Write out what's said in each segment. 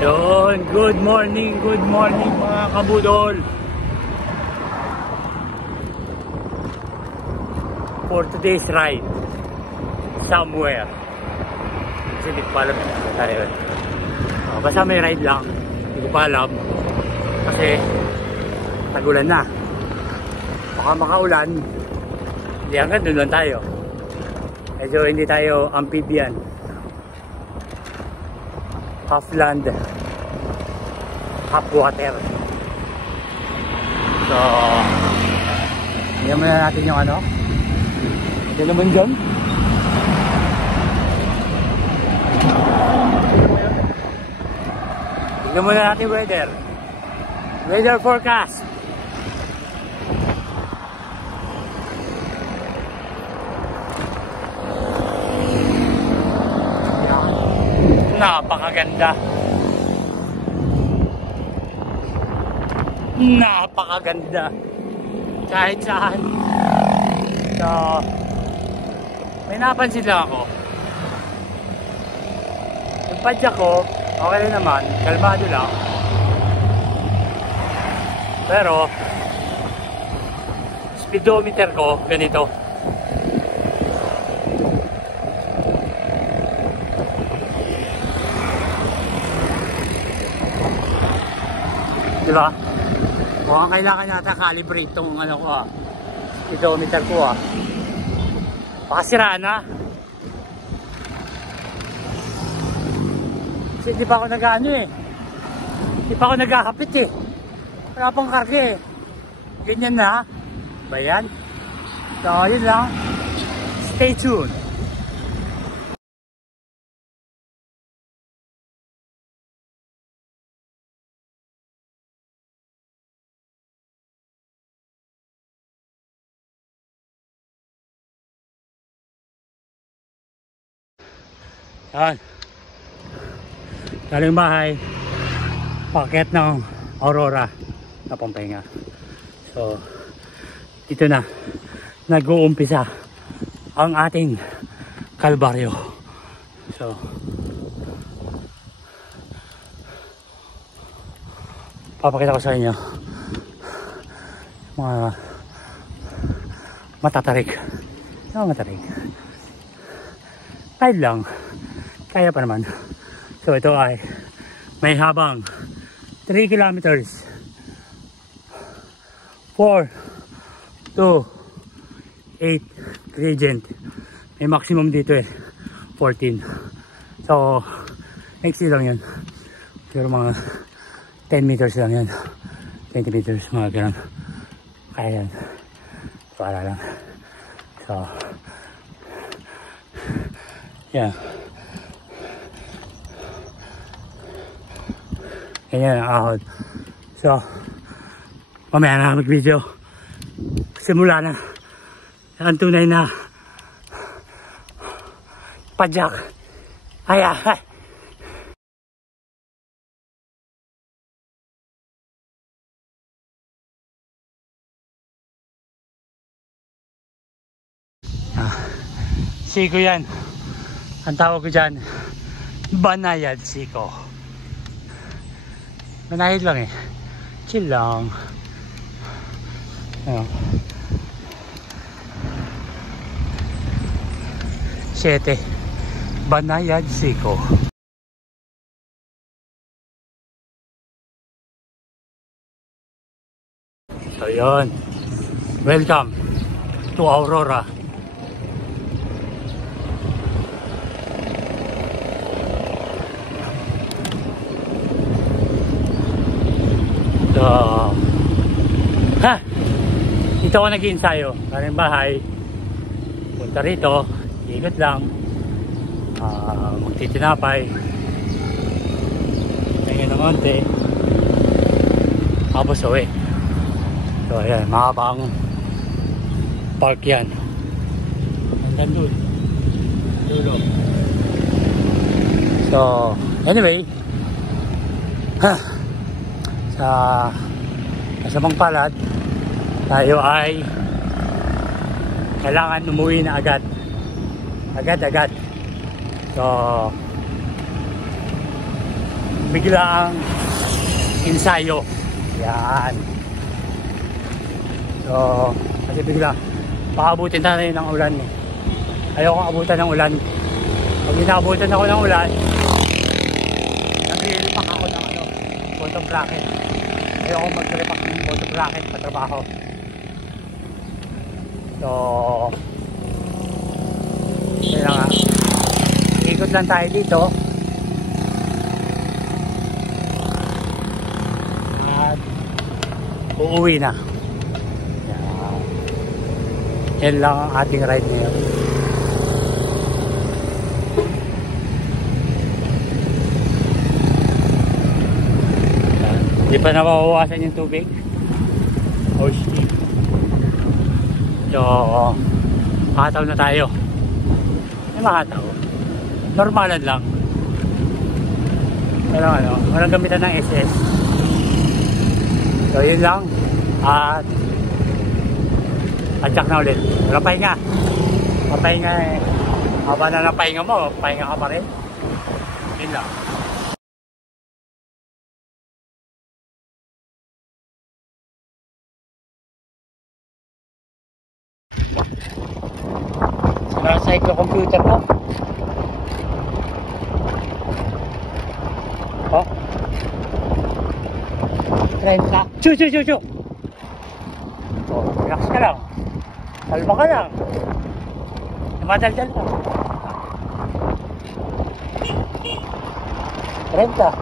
Yun, good morning mga kabudol. For today's ride, somewhere. Kasi hindi ko pa alam tayo. Basta may ride lang, hindi ko pa alam. Kasi tagulan na. Baka makaulan, hindi hanggang doon lang tayo. Medyo hindi tayo amphibian. Half land, half water. So, hindi muna natin yung ano. Ito naman dyan. Tignan muna natin weather. Weather forecast. Napakaganda. Napakaganda. Kahit saan. So, may napansin lang ako. Yung padya ko, okay na naman. Kalmado lang. Pero, speedometer ko, ganito. Diba? Mukhang kailangan natin calibrate itong ano ko speedometer ko baka siraan na. Kasi hindi pa ako nag-ano hindi pa ako nagkakapit wala pang karga ganyan na ba yan? So yun lang, stay tuned. Yan. Galing bahay. Paket ng Aurora na pampahinga. So, ito na. Nag-uumpisa ang ating kalbaryo. So, papakita ko sa inyo mga matatarik. Matarik. Kahit lang. Kaya pa naman. So ito ay may habang 3 kilometers 4 to 8 gradient. May maximum dito 14. So next lang yan. Pero mga 10 meters lang yan. 20 meters mga ganun. Kaya yan. Para lang. So yeah. Ganyan ang ahod. So, mamaya na mag-video. Simula na. Ang tunay na padyak. Ay. Siko yan. Ang tawag ko dyan, Banayad Siko. Manahid lang chill lang. Ano? 7 Banayad Siko. So yun, welcome to Aurora. So, dito ako nag-iinsayo. Karing bahay, punta rito, ikot lang, magtitinapay, tingin ng konti, tapos uwi. So ayan, mahabang park yan. Hanggang dun, dulo. So anyway, sa kasamang palad, tayo ay kailangan umuwi na agad. So biglaang ensayo. Yan. So, kasi bigla, pakabutin tayo ng ulan eh. Ayoko abutan ng ulan. Pag inaabutan ako ng ulan, nag-repack ako ng bottom bracket. Ayoko mag-repack ng bottom bracket sa trabaho. So, yun na nga. Ikot lang tayo dito. At uuwi na. Yan lang ang ating ride ngayon. Hindi pa nabawawasan yung tubig. Oh shit. So, makataw na tayo. May makataw. Normalan lang. Walang gamitan ng SS. So, yun lang. At adjak na ulit. Walang pahinga. Mapahinga eh. Haba na ng pahinga mo, pahinga ka pa rin. Yun lang. Nasa computer ko. Oh. Trend ka. Chu! Oh, relax ka lang. Kalma ka lang. Madaldal lang. Trend ka.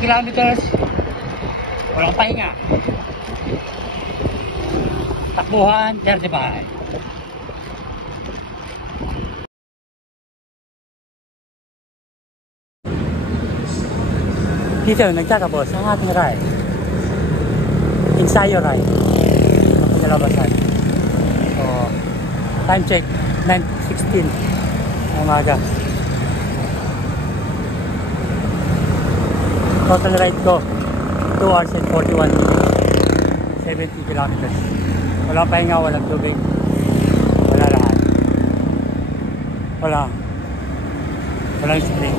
Kilometers, walang pahinga. Takbuhan, 35. Dito, nagtatapos ang ating ride. Ensayo ride. Ang pinalabasan. So, time check, 9:16 umaga. Total ride ko 2 hours and 41 minutes, 70 kilometers. Walang pahinga, walang tubig, wala lahat. Walang spring.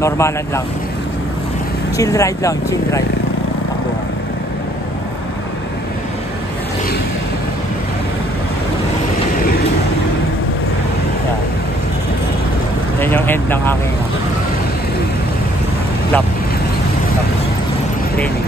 Normalan lang. Chill ride lang, chill ride. Takbuhan. Yan yung end ng aking lap training.